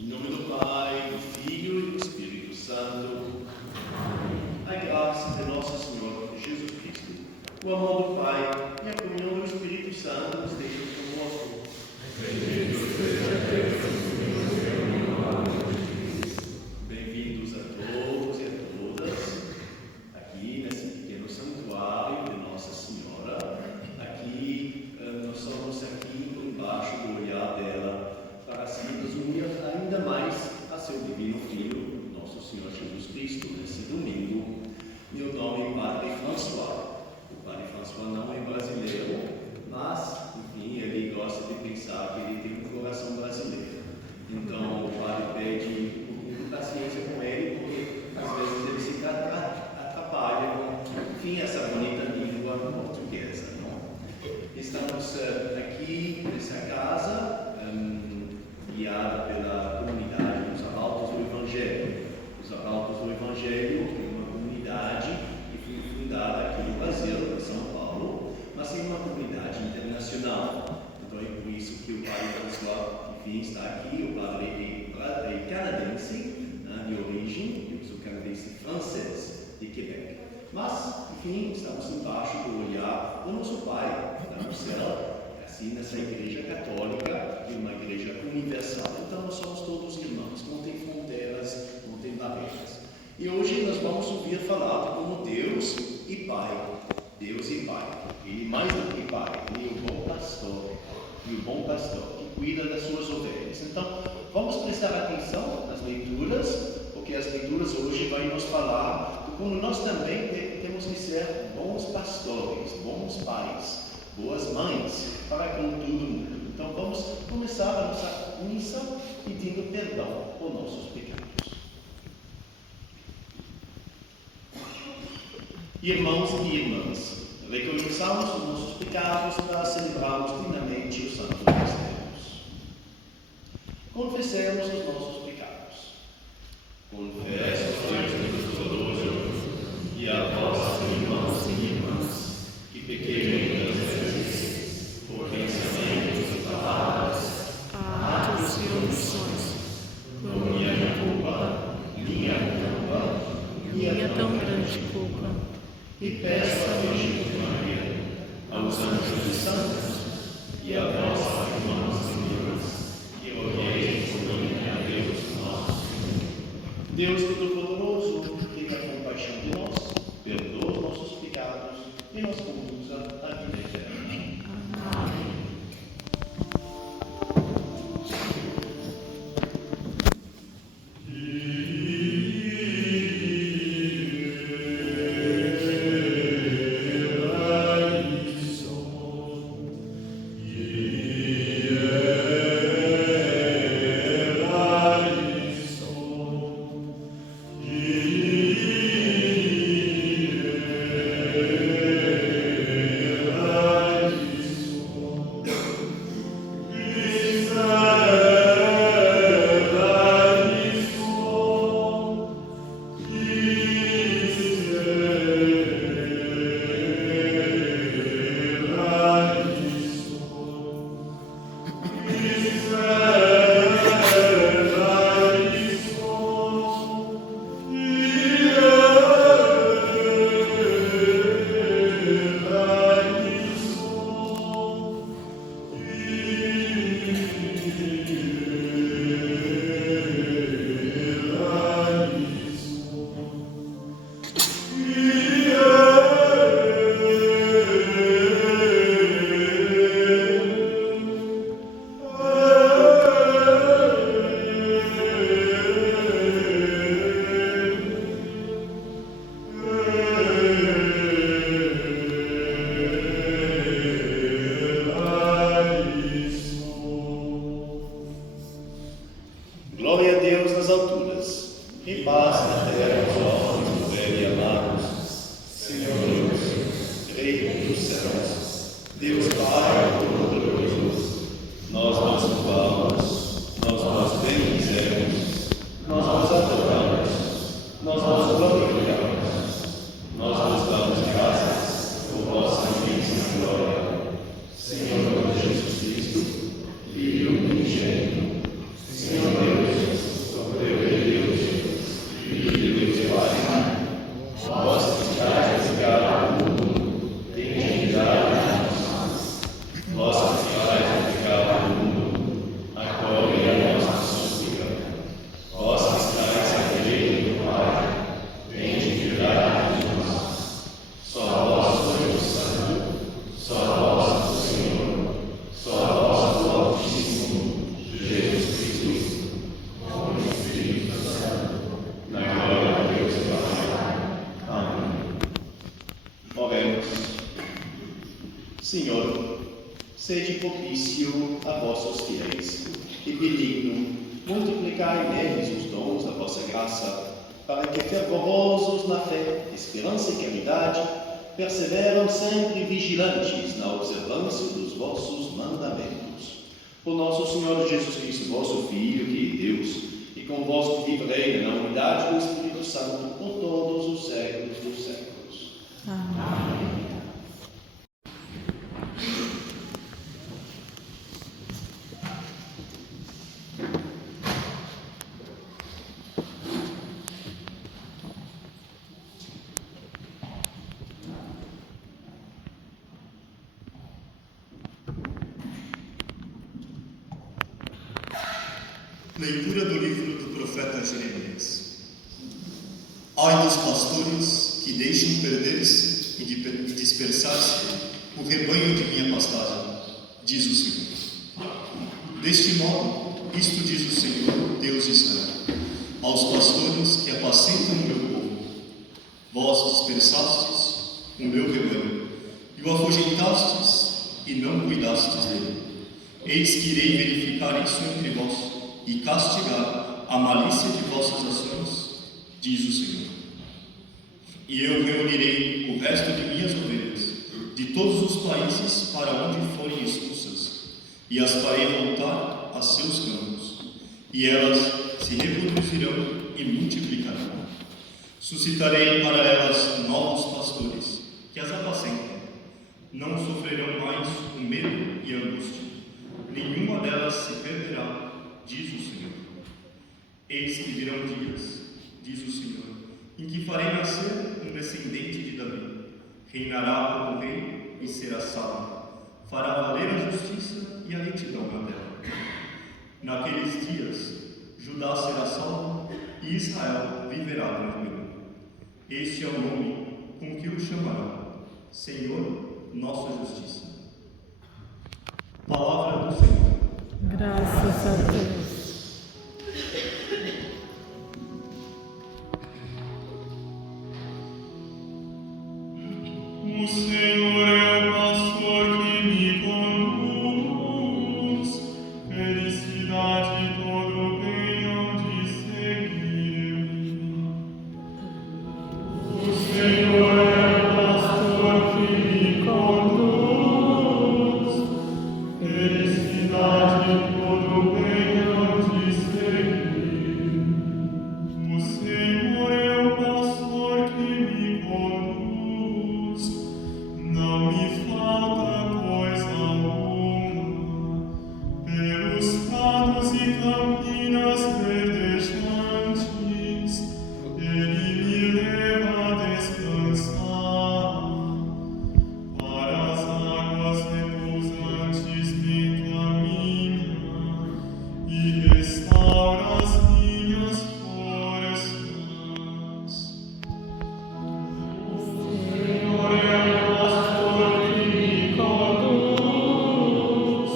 Em nome do Pai, do Filho e do Espírito Santo. A graça de nosso Senhor Jesus Cristo, o amor do Pai e a comunhão do Espírito Santo estejam conosco. Bem-vindos a todos e a todas aqui nesse pequeno santuário de Nossa Senhora. Aqui, nós somos aqui embaixo do olhar dela, para assim nos unir ainda mais a seu divino Filho, nosso Senhor Jesus Cristo, nesse domingo. Meu nome é Padre François. O Padre François não é brasileiro, mas, enfim, ele gosta de pensar que ele tem um coração brasileiro. Então, o Padre pede um pouquinho de paciência com ele, porque às vezes ele se atrapalha com, enfim, essa bonita língua portuguesa, não? Estamos aqui nessa casa, guiada pela comunidade dos Arautos do Evangelho. Os Arautos do Evangelho é uma comunidade que foi fundada aqui no Brasil, em São Paulo, mas é uma comunidade internacional. Então é por isso que o Padre François, enfim, está aqui. O Padre é canadense, né, de origem, eu sou canadense francês, de Quebec. Mas, enfim, estamos embaixo do olhar do nosso Pai, lá no céu, assim, nessa igreja católica, que é uma igreja universal. Então, nós somos todos irmãos, não tem fronteiras, não tem barreiras. E hoje nós vamos ouvir falar como Deus e Pai. Deus e Pai. Ele mais do que Pai, ele é o bom pastor. E o bom pastor que cuida das suas ovelhas. Então, vamos prestar atenção nas leituras, porque as leituras hoje vão nos falar de como nós também temos que ser bons pastores, bons pais, boas mães para com todo mundo. Então vamos começar a nossa missa pedindo perdão por nossos pecados. Irmãos e irmãs, reconheçamos os nossos pecados para celebrarmos plenamente o Santo Mistério. Confessemos os nossos pecados. Confesso a Deus Todo-Poderoso e a vós, irmãos e irmãs, que pequei muitas vezes, por pensamentos, palavras, atos e omissões, por minha tão grande culpa, e peço a Virgem Maria, aos anjos e santos, e a vós, irmãos e irmãs, que rogueis por mim a Deus nosso Senhor. Deus Todo-Poderoso, tenha compaixão de nós, perdoa os nossos pecados e nos conduza à vida eterna. Amém. Senhor Jesus Cristo, Filho unigênito, Senhor Deus, propício a vossos fiéis, e benigno, multiplicai neles os dons da vossa graça, para que, fervorosos na fé, esperança e caridade, perseveram sempre vigilantes na observância dos vossos mandamentos. Por nosso Senhor Jesus Cristo, vosso Filho, que é Deus, e convosco vive e reina na unidade do Espírito Santo por todos os séculos dos séculos. Amém. Leitura do livro do profeta Jeremias. Ai dos pastores que deixam perder-se e dispersar-se o rebanho de minha pastagem, diz o Senhor. Deste modo, isto diz o Senhor, Deus de Israel, aos pastores que apacentam o meu povo: vós dispersastes o meu rebanho, e o afugentastes, e não cuidastes dele. Eis que irei verificar isso entre vós, e castigar a malícia de vossas ações, diz o Senhor. E eu reunirei o resto de minhas ovelhas, de todos os países para onde forem expulsas, e as farei voltar a seus campos, e elas se reproduzirão e multiplicarão. Suscitarei para elas novos pastores, que as apacentem. Não sofrerão mais o medo e a angústia. Nenhuma delas se perderá, diz o Senhor. Eis que virão dias, diz o Senhor, em que farei nascer um descendente de Davi. Reinará como rei e será sábio. Fará valer a justiça e a retidão na terra. Naqueles dias, Judá será salvo e Israel viverá tranquilo. Este é o nome com que o chamarão: Senhor, nossa justiça. Palavra do Senhor. Graças a Deus. O Senhor é o pastor que me conduz, felicidade e todo bem hão de seguir-me. O Senhor é o pastor que me conduz, felicidade e todo bem hão de seguir-me. O Senhor é o pastor que me conduz, não me falta coisa alguma. Pelos prados e campinas verdejantes, Ele me leva a descansar. Para as águas repousantes me encaminha e restaura as minhas forças. O Senhor é o pastor que me conduz,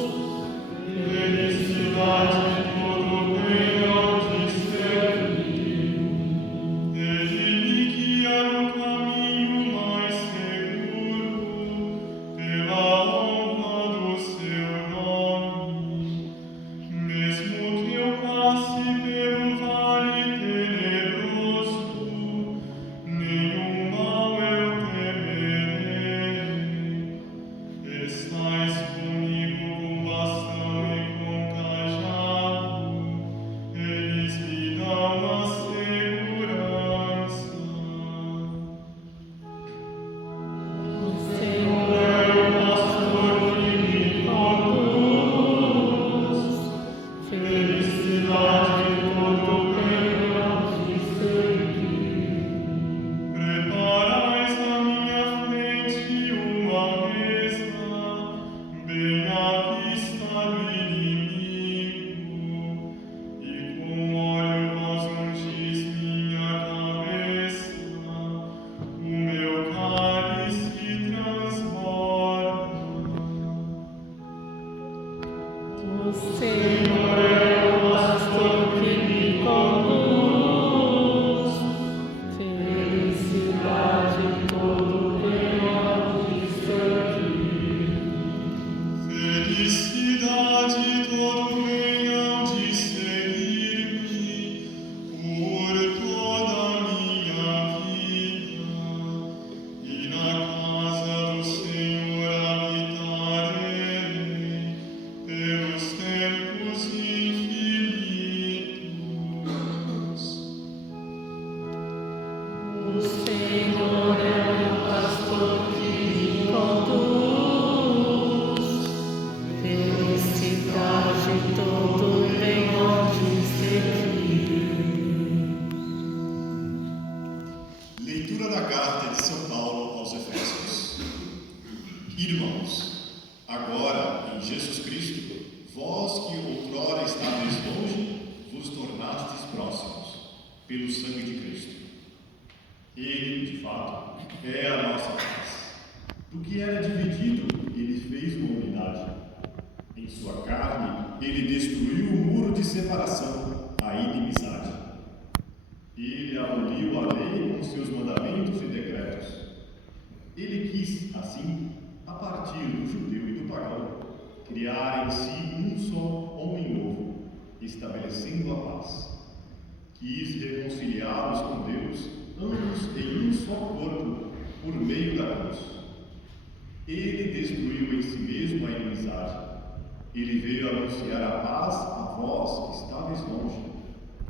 felicidade e todo bem hão de seguir. Ele me guia no caminho mais seguro, pela honra do seu nome. Mesmo que eu passe a nossa paz. Do que era dividido, ele fez uma unidade. Em sua carne, ele destruiu o muro de separação, a inimizade. Ele aboliu a lei com seus mandamentos e decretos. Ele quis, assim, a partir do judeu e do pagão, criar em si um só homem novo, estabelecendo a paz. Quis reconciliá-los com Deus, ambos em um só corpo, por meio da cruz. Ele destruiu em si mesmo a inimizade. Ele veio anunciar a paz a vós que estáveis longe,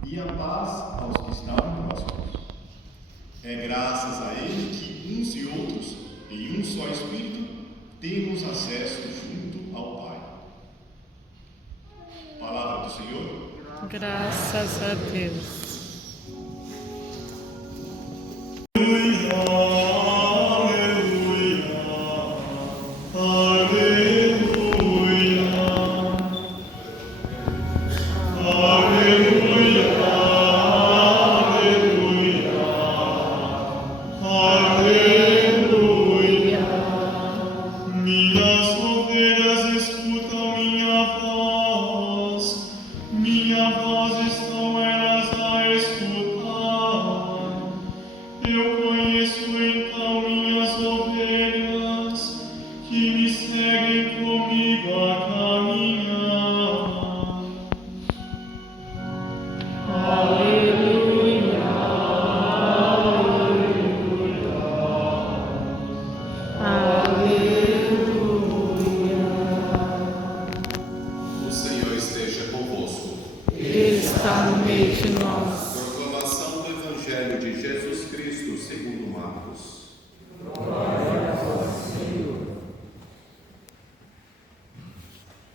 e a paz aos que estavam próximos. É graças a ele que uns e outros, em um só Espírito, temos acesso junto ao Pai. Palavra do Senhor. Graças a Deus.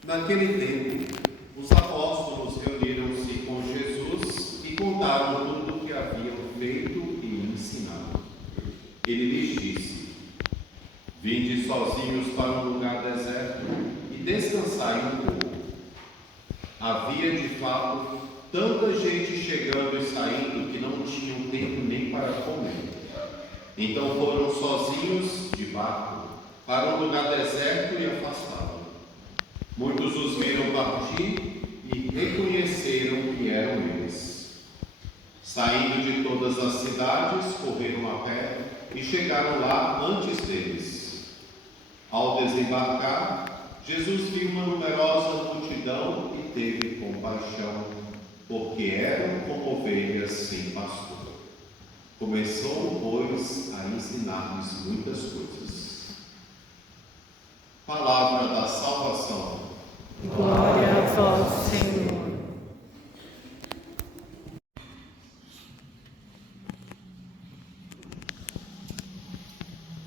Naquele tempo, os apóstolos reuniram-se com Jesus e contaram tudo o que haviam feito e ensinado. Ele lhes disse: Vinde sozinhos para um lugar deserto e descansai um pouco. Havia de fato tanta gente chegando e saindo que não tinham tempo nem para comer. Então foram sozinhos de barco para um lugar deserto e afastado. Muitos os viram partir e reconheceram que eram eles. Saindo de todas as cidades, correram a pé e chegaram lá antes deles. Ao desembarcar, Jesus viu uma numerosa multidão e teve compaixão, porque eram como ovelhas sem pastor. Começou, pois, a ensinar-lhes muitas coisas. Palavra da salvação. Glória a vós, Senhor.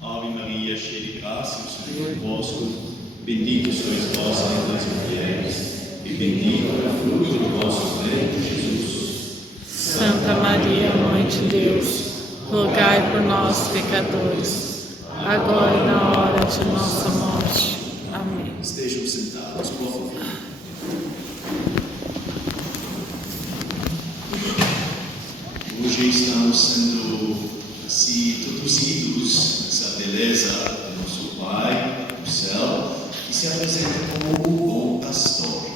Ave Maria, cheia de graça, o Senhor é convosco. Bendita sois vós entre as mulheres, e bendito é o fruto do vosso ventre, Jesus. Santa Maria, Mãe de Deus, rogai por nós, pecadores, agora e na hora de nossa morte. Amém. Estejam sentados, por favor. Hoje estamos sendo assim introduzidos nessa beleza do nosso Pai do céu, que se apresenta como o bom pastor.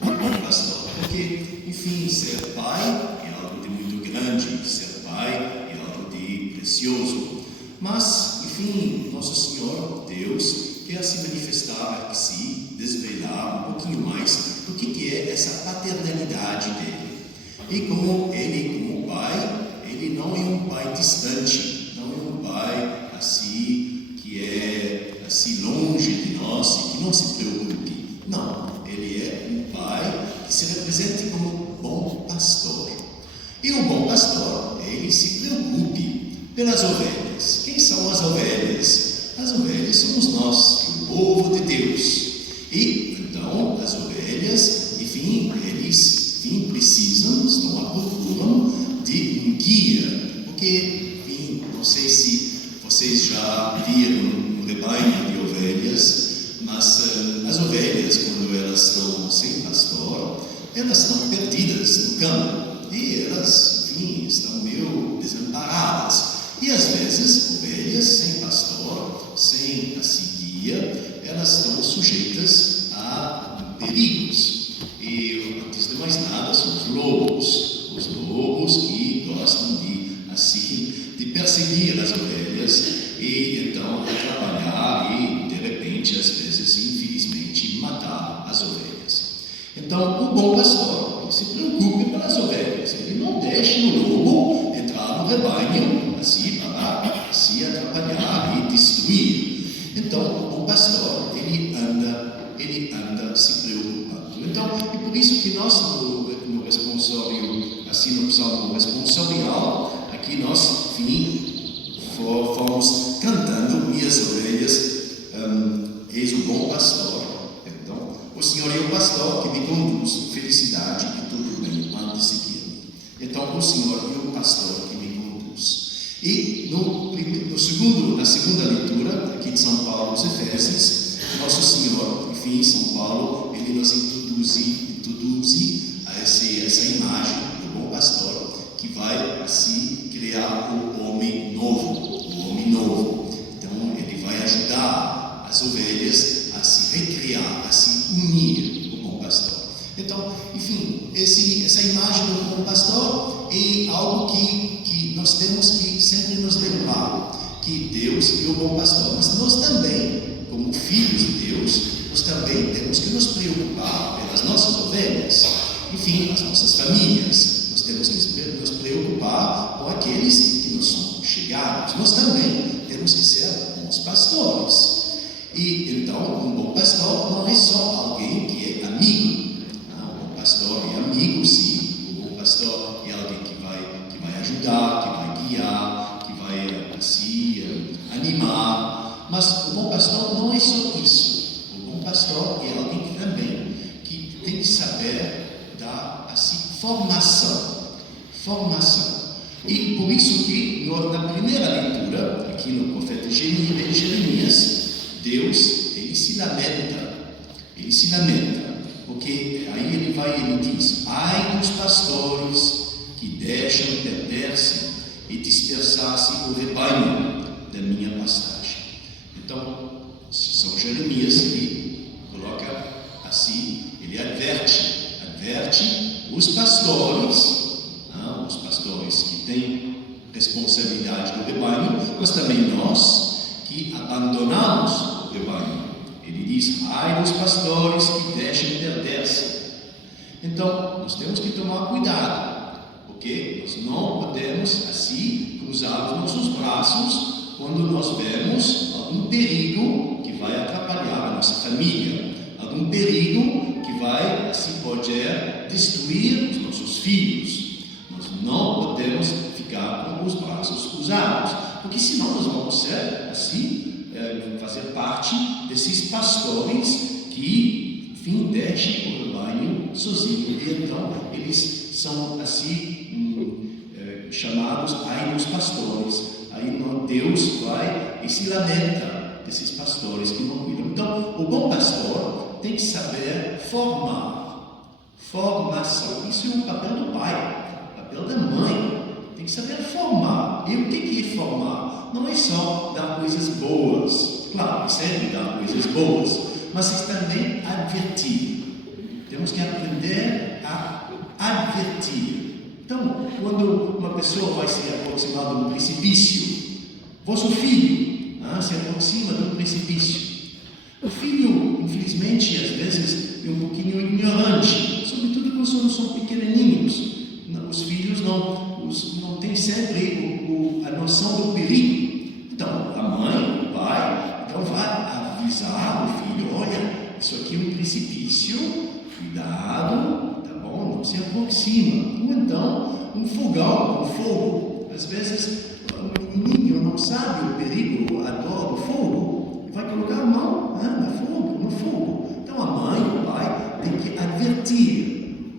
O bom pastor, porque, enfim, ser pai é algo de muito grande, ser pai é algo de precioso. Mas, enfim, nosso Senhor, Deus, quer se manifestar aqui, desvelar um pouquinho mais do que é essa paternalidade dele. E como ele, como pai, ele não é um pai distante, não é um pai assim, que é assim longe de nós e que não se preocupe. Não, ele é um pai que se representa como bom pastor. E o bom pastor, ele se preocupe pelas ovelhas. Quem são as ovelhas? As ovelhas somos nós, o povo de Deus. E então as ovelhas, enfim, eles precisam, estão à procura de um guia, porque, enfim, não sei se vocês já viram um rebanho de ovelhas, mas as ovelhas, quando elas estão sem pastor, elas estão perdidas no campo, e elas, enfim, estão meio desamparadas. E às vezes, ovelhas sem pastor, sem guia, elas estão sujeitas a perigos. E antes de mais nada, são os lobos que gostam de perseguir as ovelhas e então atrapalhar e de repente, às vezes, infelizmente, matar as ovelhas. Então, o bom pastor, ele se preocupa pelas ovelhas, ele não deixa o lobo entrar no rebanho assim para se atrapalhar e destruir. Então, o bom pastor, ele anda se preocupando. Então, é por isso que nós no responsório, assim no Salmo responsorial, aqui nós fomos cantando: minhas ovelhas, eis o bom pastor. Então, o Senhor é o pastor que me conduz, felicidade e tudo bem, ande seguir-me. Então, o Senhor é o pastor que me conduz. E na segunda leitura, aqui de São Paulo, os Efésios, Nosso Senhor, enfim, São Paulo, ele nos introduz a essa imagem do bom pastor que vai assim criar o homem novo. Então, ele vai ajudar as ovelhas a se recriar, a se unir, o bom pastor. Então, enfim, essa imagem do bom pastor é algo que nós temos que sempre nos lembrar, que Deus é o bom pastor, mas nós também, como filhos de Deus, nós também temos que nos preocupar pelas nossas ovelhas, enfim, as nossas famílias. Nós temos que nos preocupar com aqueles que nos são chegados. Nós também temos que ser bons pastores. E então, um bom pastor não é só alguém que é amigo. O bom pastor é amigo, sim. O bom pastor é alguém que vai ajudar, que vai guiar, que vai animar. Mas o bom pastor não é só isso. O bom pastor é alguém também que tem que saber dar formação. E por isso que na primeira leitura, aqui no profeta Jeremias, Deus, ele se lamenta, porque aí ele diz: ai dos pastores que deixam perder-se e dispersar-se o rebanho da minha pastagem. Então, São Jeremias, ele coloca assim, ele adverte os pastores que têm responsabilidade do rebanho, mas também nós que abandonamos o rebanho. Ele diz: ai dos pastores que deixam perder-se. Então, nós temos que tomar cuidado, porque nós não podemos assim cruzar os nossos braços quando nós vemos algum perigo que vai atrapalhar a nossa família, algum perigo que vai assim poder destruir os nossos filhos. Nós não podemos ficar com os braços cruzados, porque senão nós vamos ser assim, fazer parte desses pastores que, enfim, deixam o rebanho sozinho. E então eles são assim chamados ai dos pastores. Aí Deus vai e se lamenta desses pastores que não cuidam. Então, o bom pastor tem que saber formar. Formação, isso é o papel do pai, o papel da mãe. Tem que saber formar. E o que é formar? Não é só dar coisas boas. Claro, sempre dar coisas boas, mas é também advertir. Temos que aprender a advertir. Então, quando uma pessoa vai se aproximar de um precipício, vosso filho se aproxima de um precipício. O filho, infelizmente, às vezes é um pouquinho ignorante, sobretudo quando são pequenininhos. Os filhos não têm sempre a noção do perigo. Então, a mãe, o pai, então vai avisar o filho: olha, isso aqui é um precipício, cuidado, tá bom? Não se aproxima. Ou então, um fogão, um fogo. Às vezes, o menino não sabe o perigo, a dor do fogo, vai colocar a mão no fogo. Então, a mãe, o pai, tem que advertir.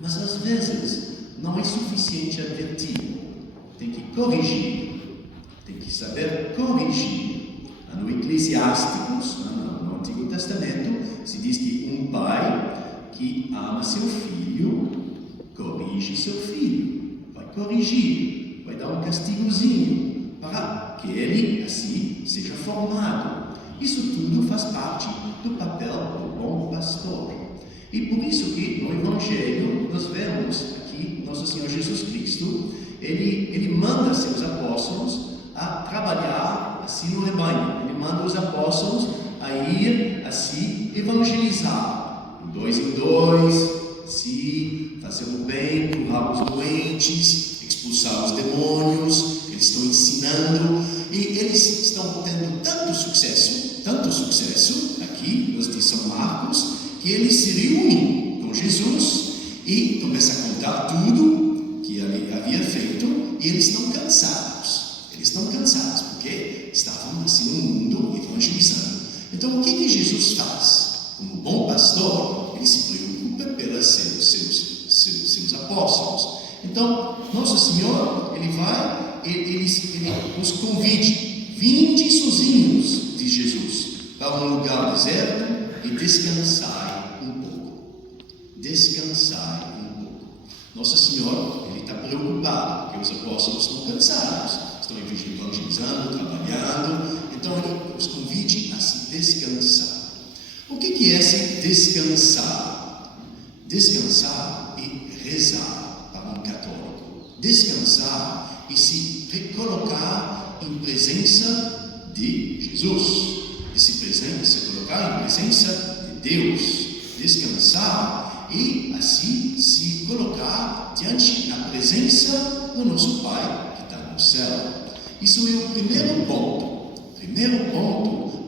Mas, às vezes, não é suficiente advertir. Tem que corrigir. Tem que saber corrigir. No Eclesiásticos, no Antigo Testamento, se diz que um pai que ama seu filho, corrige seu filho. Vai corrigir, vai dar um castigozinho. para que ele, assim, seja formado. Isso tudo faz parte do papel do bom pastor. E por isso que no Evangelho nós vemos aqui nosso Senhor Jesus Cristo, ele manda seus apóstolos a trabalhar assim no rebanho. Ele manda os apóstolos a ir assim evangelizar, de 2 em 2, se fazer o bem, curar os doentes, expulsar os demônios. Eles estão ensinando e eles estão tendo tanto sucesso aqui nos de São Marcos, que eles se reúnem com Jesus e começam a contar tudo que ele havia feito, e eles estão cansados. Porque estavam assim no mundo evangelizando. Então o que Jesus faz? Como bom pastor, ele se preocupa pelos seus apóstolos. Então, Nosso Senhor, ele os convide, vinde sozinhos, diz Jesus, para um lugar deserto e descansai um pouco. Nosso Senhor, ele está preocupado, porque os apóstolos estão cansados, estão evangelizando, trabalhando, então ele os convide a se descansar. O que é se descansar? Descansar e rezar para um católico. Descansar e se recolocar em presença de Jesus. E se colocar em presença de Deus. Descansar e assim se colocar diante da presença do nosso Pai que está no céu. Isso é o primeiro ponto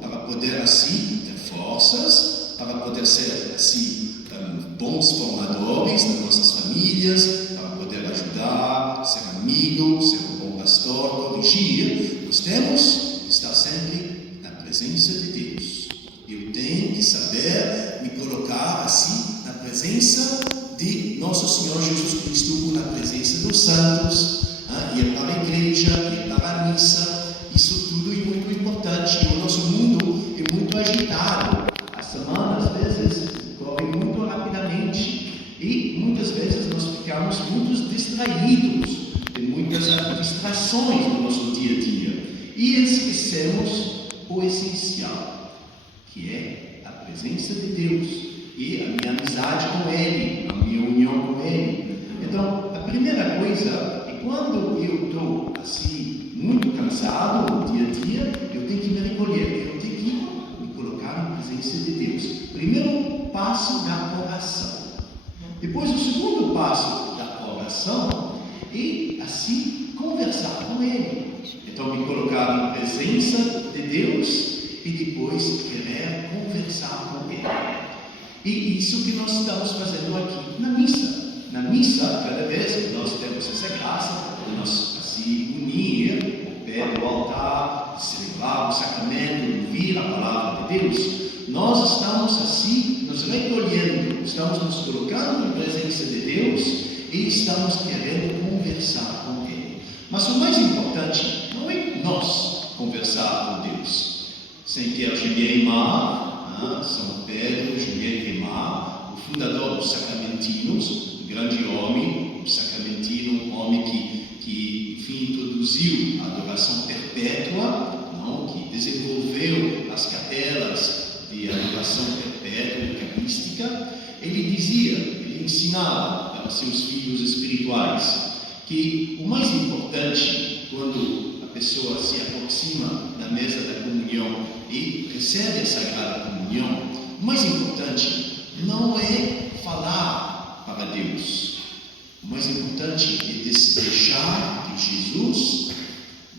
para poder assim ter forças, para poder ser assim bons formadores das nossas famílias, para poder ajudar, ser amigo, ser um bom pastor, corrigir. Nós temos que estar sempre na presença de Deus. Eu tenho que saber me colocar assim na presença de nosso Senhor Jesus Cristo, na presença dos santos, ir para a igreja, ir para a missa. Isso tudo é muito importante. O nosso mundo é muito agitado. A semana, às vezes, corre muito rapidamente e muitas vezes nós ficamos muito distraídos de muitas distrações no nosso dia a dia e esquecemos o essencial, que é a presença de Deus e a minha amizade com Ele, a minha união com Ele. Então, a primeira coisa é quando eu estou assim muito cansado no dia a dia, eu tenho que me recolher, eu tenho que me colocar em presença de Deus. Primeiro passo da oração. Depois o segundo passo da oração é assim conversar com Ele. Então me colocar em presença de Deus e depois querer conversar com Ele. E isso que nós estamos fazendo aqui na missa. Na missa, cada vez que nós temos essa graça de nós assim unir o pé do altar, celebrar o sacramento, ouvir a palavra de Deus, nós estamos assim nos recolhendo, estamos nos colocando em presença de Deus e estamos querendo conversar com Ele. Mas o mais importante não é nós conversar com Deus. Saint-Pierre Guérimard, São Pedro, Julien Guérimard, o fundador dos sacramentinos, um grande homem, um sacramentino, um homem que enfim, introduziu a adoração perpétua, não? Que desenvolveu as capelas de adoração perpétua e cabística. Ele ensinava para seus filhos espirituais que o mais importante quando a pessoa se aproxima da mesa da comunhão e recebe a Sagrada Comunhão, o mais importante não é falar para Deus. O mais importante é deixar que Jesus,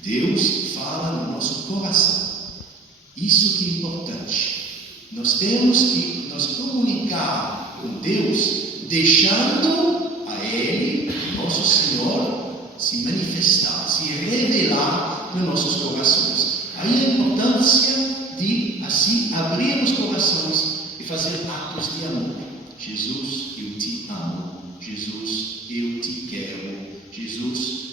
Deus, fala no nosso coração. Isso que é importante. Nós temos que nos comunicar com Deus, deixando a Ele, nosso Senhor, se manifestar, se revelar nos nossos corações. Aí a importância de, assim, abrir os corações e fazer atos de amor. Jesus, eu te amo. Jesus, eu te quero. Jesus,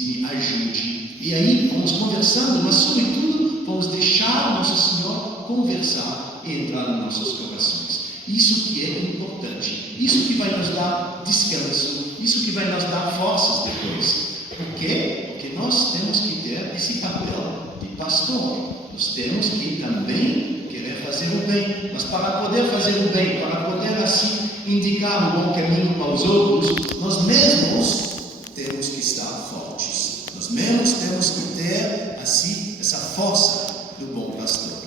me ajude. E aí vamos conversando, mas sobretudo vamos deixar nosso Senhor conversar e entrar nos nossos corações. Isso que é importante. Isso que vai nos dar descanso. Isso que vai nos dar forças depois. Por quê? Porque nós temos que ter esse papel de pastor. Nós temos que também querer fazer o bem, mas para poder fazer o bem, para poder assim indicar o bom caminho para os outros, nós mesmos temos que estar fortes. Nós mesmos temos que ter assim essa força do bom pastor.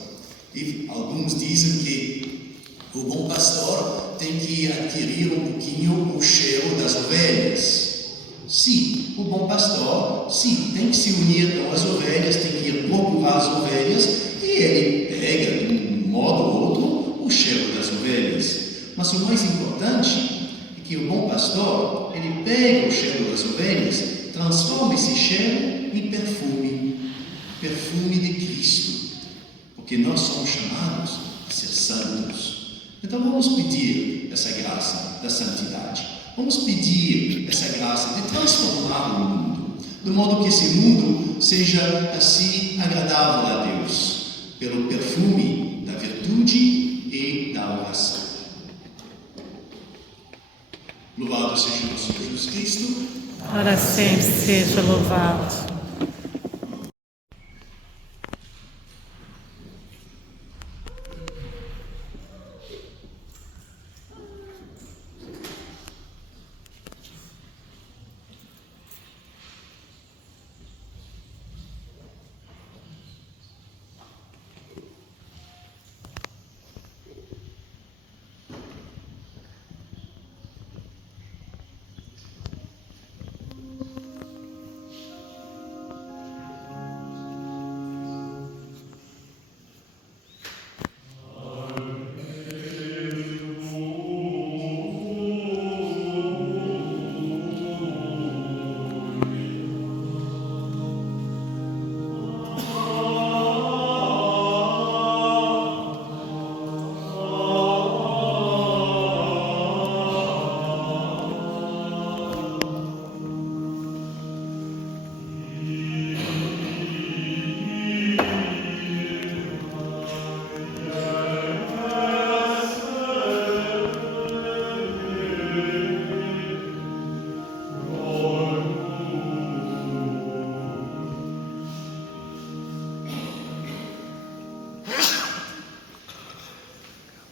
E alguns dizem que o bom pastor tem que adquirir um pouquinho o cheiro das ovelhas. Sim, o bom pastor, sim, tem que se unir com as ovelhas, tem que ir procurar as ovelhas, e ele pega, de um modo ou outro, o cheiro das ovelhas. Mas o mais importante é que o bom pastor, ele pega o cheiro das ovelhas, transforma esse cheiro em perfume, perfume de Cristo, porque nós somos chamados a ser santos. Então vamos pedir essa graça da santidade. Vamos pedir essa graça de transformar o mundo, de modo que esse mundo seja assim agradável a Deus, pelo perfume da virtude e da oração. Louvado seja o Senhor Jesus Cristo. Para sempre seja louvado.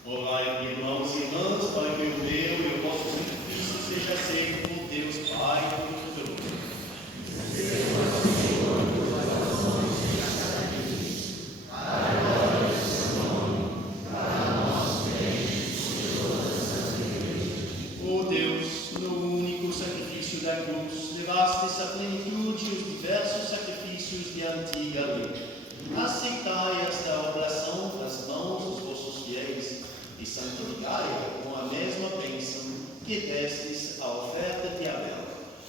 Orai, irmãos e irmãs, para que o meu e o vosso sacrifício seja aceito por Deus Pai Todo-Poderoso. Ó Deus, no único sacrifício da cruz, levastes à plenitude os diversos sacrifícios de antiga lei. Aceitai esta oblação das mãos dos vossos fiéis e santificai-a com a mesma bênção que destes à oferta de Abel,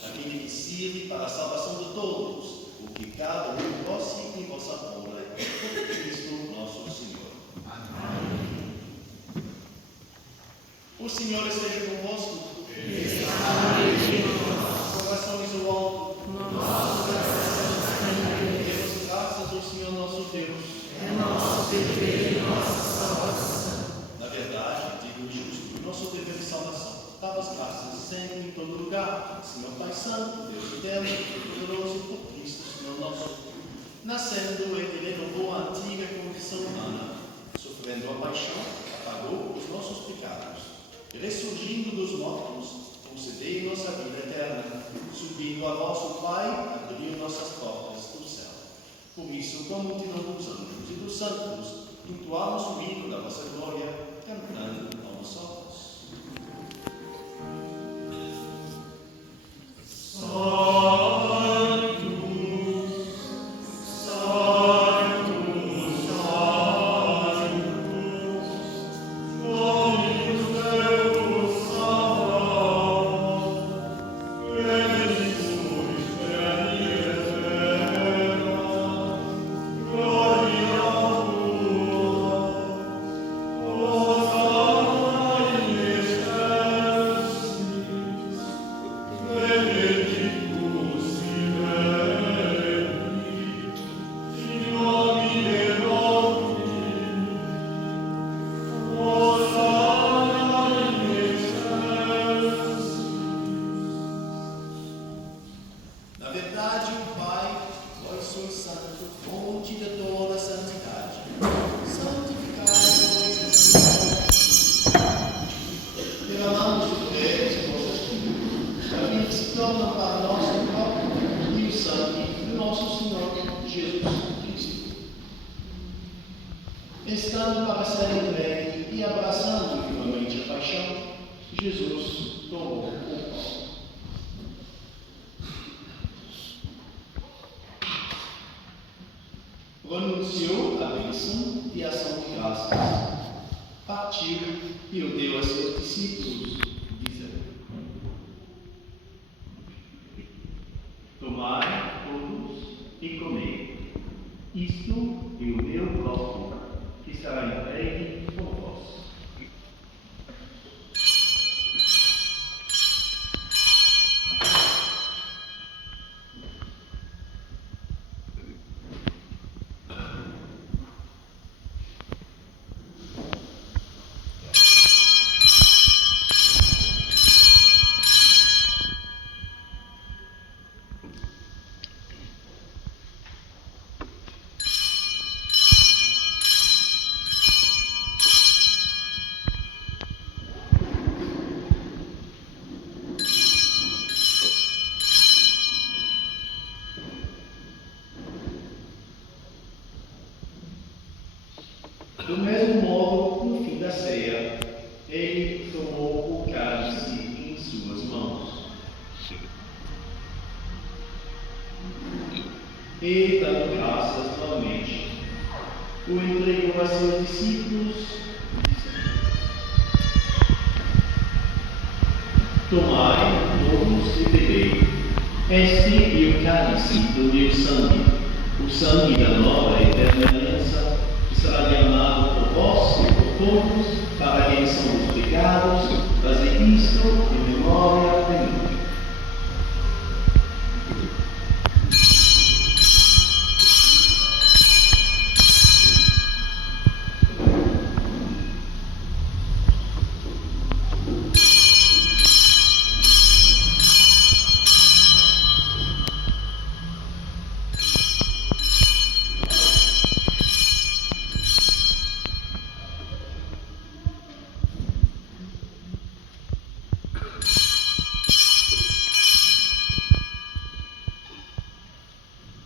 aquele que sirve para a salvação de todos, o que cada um posse em vossa obra, por Cristo nosso Senhor. Amém. O Senhor esteja convosco. Corações o alto. Demos graças ao Senhor nosso Deus. É nosso dever e nossa salvação. Na verdade, digo justo, nosso dever de salvação. Dá-vos graças sempre em todo lugar, Senhor Pai Santo, Deus eterno, poderoso, por Cristo, Senhor nosso. Nascendo, ele renovou a antiga condição humana, sofrendo a paixão, apagou os nossos pecados, e ressurgindo dos mortos, concedei-nos a vida eterna, subindo a vosso Pai, abriu nossas portas do céu. Por isso, com a multidão dos anjos e dos santos, entoamos o hino da vossa glória, cantando aos solos. Gloria derramando sobre eles o vosso Espírito, a fim que se tornem para nós o corpo e o sangue do nosso Senhor Jesus Cristo. Estando para ser entregue e abraçando vivamente a paixão, Jesus tomou o pão. Pronunciou a bênção e ação de graças, partiu e o deu a seus discípulos, dizendo: Tomai todos e comei, isto é o meu corpo, que será entregue por vós. Do mesmo modo, no fim da ceia, ele tomou o cálice em suas mãos. E, dando graças novamente, o entregou a seus discípulos, dizendo: Tomai todos e bebei. Este é o cálice do meu sangue, o sangue da nova e eterna aliança, que será derramado por vós e por todos para a remissão dos pecados. Fazei isto em memória de mim.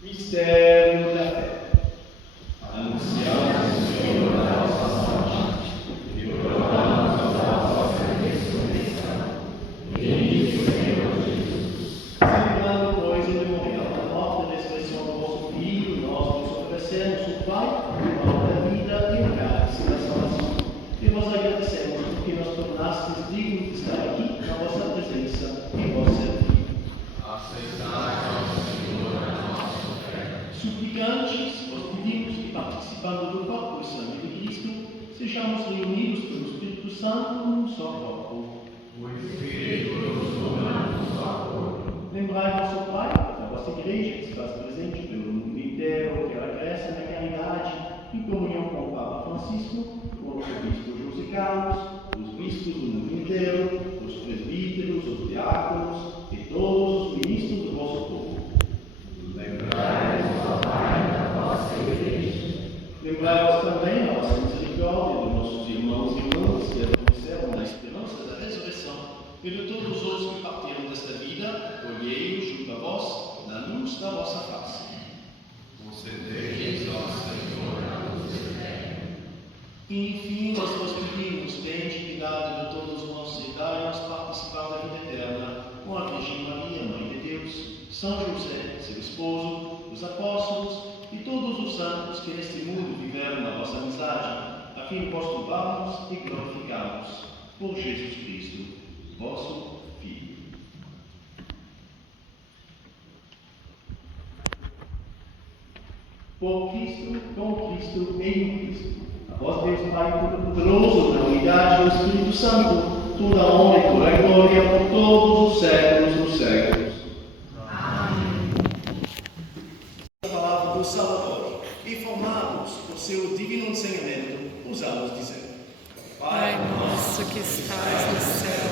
Mistério da fé. Anunciamos o Senhor a nossa morte e proclamamos a vossa ressurreição. Bendito Senhor Jesus. Celebrando, pois, o memorial da morte e ressurreição do vosso Filho, nós vos oferecemos o Pai, o pão da vida e o cálice da salvação. E vos agradecemos porque nos tornastes dignos de estar aqui na vossa presença e vos servir. Suplicantes, vos pedimos que, participando do corpo e sangue de Cristo, sejamos reunidos pelo Espírito Santo num só corpo. O Espírito nos une num só corpo. Lembrai vosso Pai, da vossa Igreja, que se faz presente pelo mundo inteiro, que ela cresce na caridade, em comunhão com o Papa Francisco, com o Bispo José Carlos, os bispos do mundo inteiro, os presbíteros, os diáconos e todos os ministros do vosso povo. Lembrai-vos, ó Pai, da vossa Igreja. Lembrai-vos também a vossa misericórdia dos nossos irmãos e irmãs que adormeceram na esperança da ressurreição e de todos os que partiram desta vida, colhei-os junto a vós, na luz da vossa face. Concedei-nos, ó Senhor, a luz eterna. E, enfim, nós vos pedimos, tende piedade de todos nós e dai-nos participar da vida eterna com a Virgem Maria, Mãe de Deus, São José, seu esposo, os apóstolos e todos os santos que neste mundo viveram na vossa amizade, a fim de vos louvarmos e glorificarmos por Jesus Cristo, vosso Filho. Por Cristo, com Cristo e em Cristo. A vós, Deus Pai Todo-Poderoso, na unidade do Espírito Santo, toda a honra e toda a glória por todos os séculos dos séculos. A palavra do Salvador, informados por seu divino ensinamento, usamos dizer: Pai nosso que estais no céu,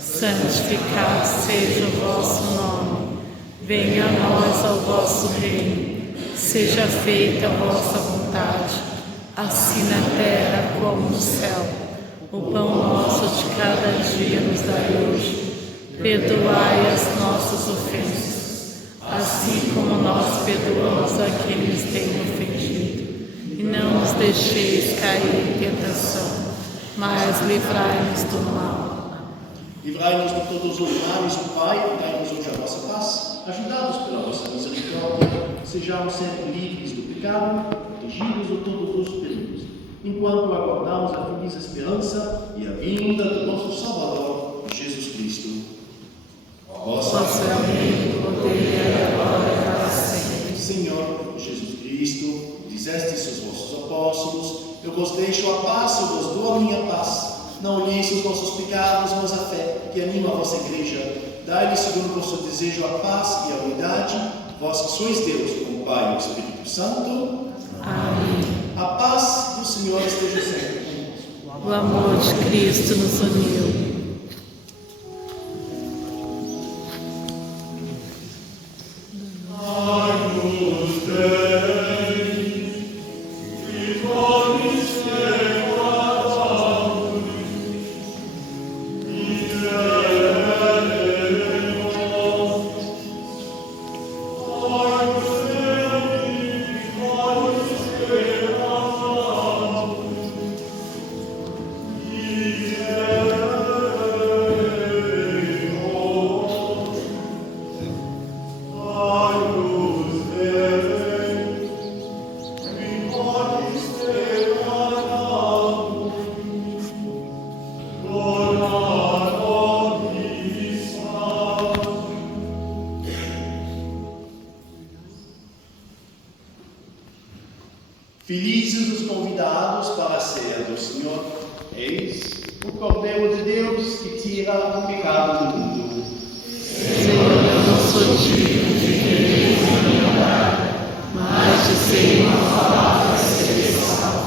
santificado seja o vosso nome. Venha a nós o vosso reino. Seja feita a vossa vontade, assim na terra como no céu. O pão nosso de cada dia nos dai hoje. Perdoai as nossas ofensas, assim como nós perdoamos a quem nos tem ofendido. E não nos deixeis cair em tentação, mas livrai-nos do mal. Livrai-nos de todos os males, Pai, e dai-nos hoje a vossa paz. Ajudados pela vossa misericórdia, sejamos sempre livres do pecado, protegidos de todos os perigos, enquanto aguardamos a feliz esperança e a vinda do nosso Salvador, Jesus Cristo. Vosso reino, poder e glória para sempre. Senhor Jesus Cristo, dizestes aos vossos apóstolos: eu vos deixo a paz, eu vos dou a minha paz. Não olheis os nossos pecados, mas a fé que anima a vossa igreja. Dai-lhe, segundo o vosso desejo, a paz e a unidade. Vós que sois Deus, com o Pai e o Espírito Santo. Amém. A paz do Senhor esteja sempre convosco. O amor de Cristo nos uniu. Felizes os convidados para a ceia do Senhor. Eis o Cordeiro de Deus que tira o pecado do mundo. Senhor, eu não sou digno de viver na minha morada, mas de ser uma palavra serei salvo.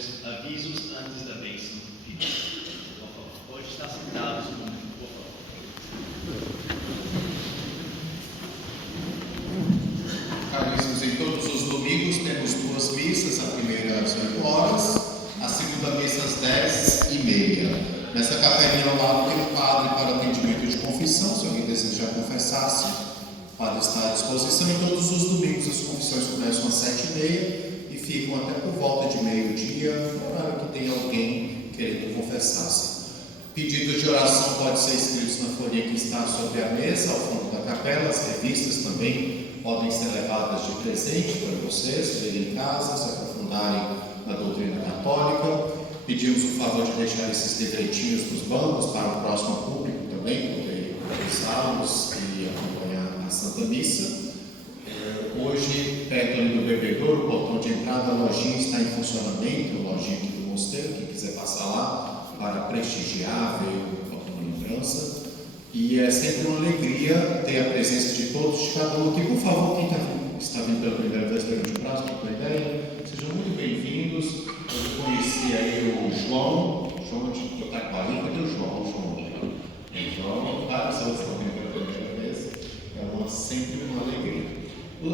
temos avisos antes da bênção final. Por favor, pode estar sentados comigo, por favor. Caríssimos, em todos os domingos temos duas missas, a primeira às 8 horas, a segunda missa às 10h30. Nessa capelinha ao lado tem um padre para atendimento de confissão, se alguém desejar confessar-se, o padre está à disposição. Em todos os domingos as confissões começam às 7h30 e ficam até por volta de meio-dia, no horário que tem alguém querendo confessar-se. Pedidos de oração podem ser escritos na folhinha que está sobre a mesa, ao fundo da capela. As revistas também podem ser levadas de presente para vocês, lerem em casa, se aprofundarem na doutrina católica. Pedimos o favor de deixar esses livretinhos nos bancos para o próximo público também poder usá-los e acompanhar a Santa Missa. Hoje, perto ali do bebedouro, o portão de entrada, a lojinha está em funcionamento, a lojinha aqui do mosteiro, quem quiser passar lá para prestigiar, ver alguma lembrança. E é sempre uma alegria ter a presença de todos, de cada um aqui. Por favor, quem está vindo pela primeira vez pelo de prazo, com a ideia, sejam muito bem-vindos. Eu conheci aí o João de Taquari, cadê o João? O João, vários outros estão vindo pela primeira vez. É sempre uma alegria.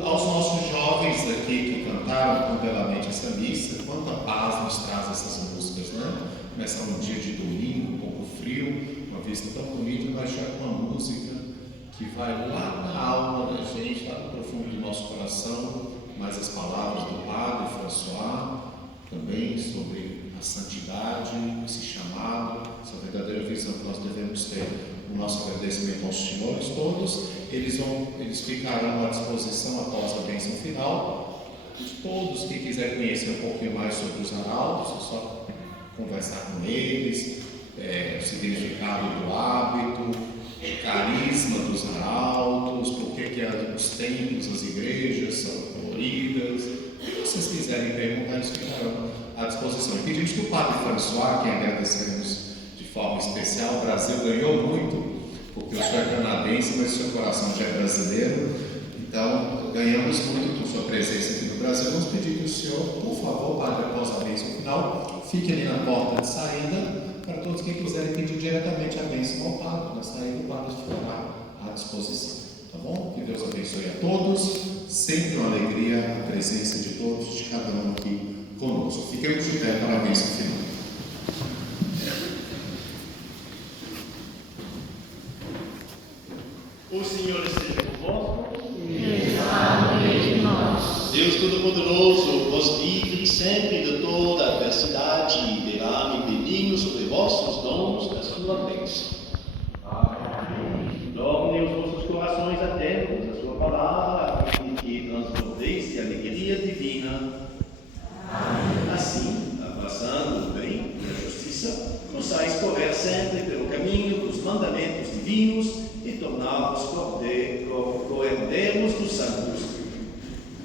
Aos nossos jovens aqui que cantaram tão belamente essa missa, quanta paz nos traz essas músicas, né? Começar um dia de domingo, um pouco frio, uma vista tão bonita, mas já com uma música que vai lá na alma da gente, lá no profundo do nosso coração, mais as palavras do Padre François, também sobre a santidade, esse chamado, essa verdadeira visão que nós devemos ter. O nosso agradecimento aos senhores todos, eles ficarão à disposição após a bênção final. De todos que quiserem conhecer um pouquinho mais sobre os arautos, é só conversar com eles, o significado do hábito, o carisma dos arautos, por que os templos, as igrejas são coloridas. Se vocês quiserem perguntar, eles ficarão à disposição. E pedimos que o Padre François, que agradecemos de forma especial, o Brasil ganhou muito, porque o senhor é canadense, mas o seu coração já é brasileiro, então ganhamos muito com sua presença aqui no Brasil. Vamos pedir que o senhor, por favor, Padre, após a bênção final, fique ali na porta de saída, para todos que quiserem pedir diretamente a bênção ao Padre. Na saída, o Padre ficará à disposição. Tá bom? Que Deus abençoe a todos. Sempre uma alegria a presença de todos, de cada um aqui conosco. Fiquemos de pé para a bênção final. O Senhor esteja convosco. Amém. Nós. Deus Todo-Poderoso, vos livre sempre de toda adversidade e derrame benigno sobre vossos dons da sua bênção. Amém. Torne os vossos corações atentos à sua palavra, a fim de que transbordeis de alegria divina. Amém. Assim, abraçando o bem e a justiça, possais correr sempre pelo caminho dos mandamentos divinos e tornar-vos co-herdeiros dos santos.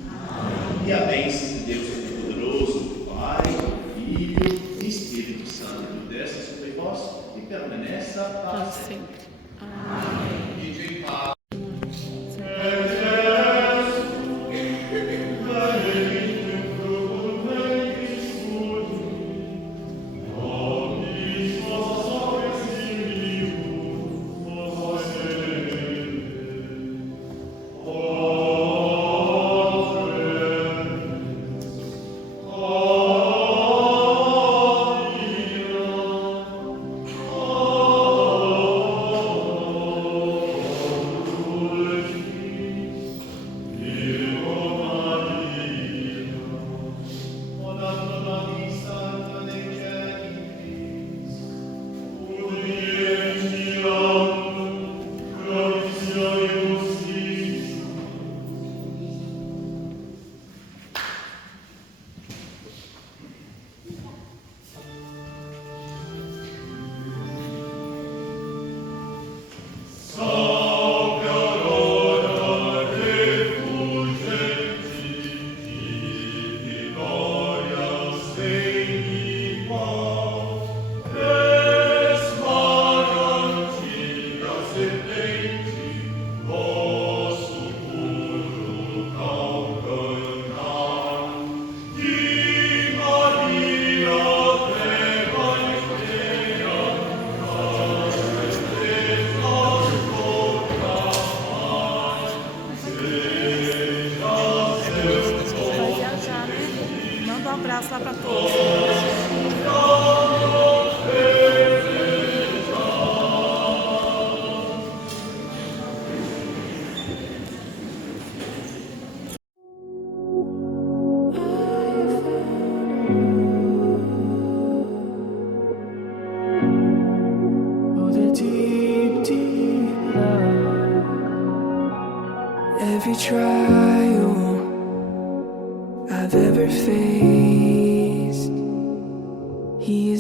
Amém. E a bênção de Deus Todo-Poderoso, Pai, Filho e Espírito Santo, desça sobre vós e permaneça para sempre. Amém. E de paz.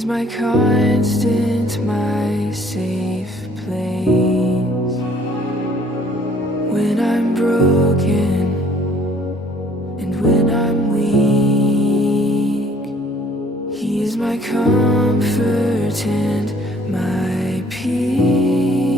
He's my constant, my safe place. When I'm broken and when I'm weak, He is my comfort and my peace.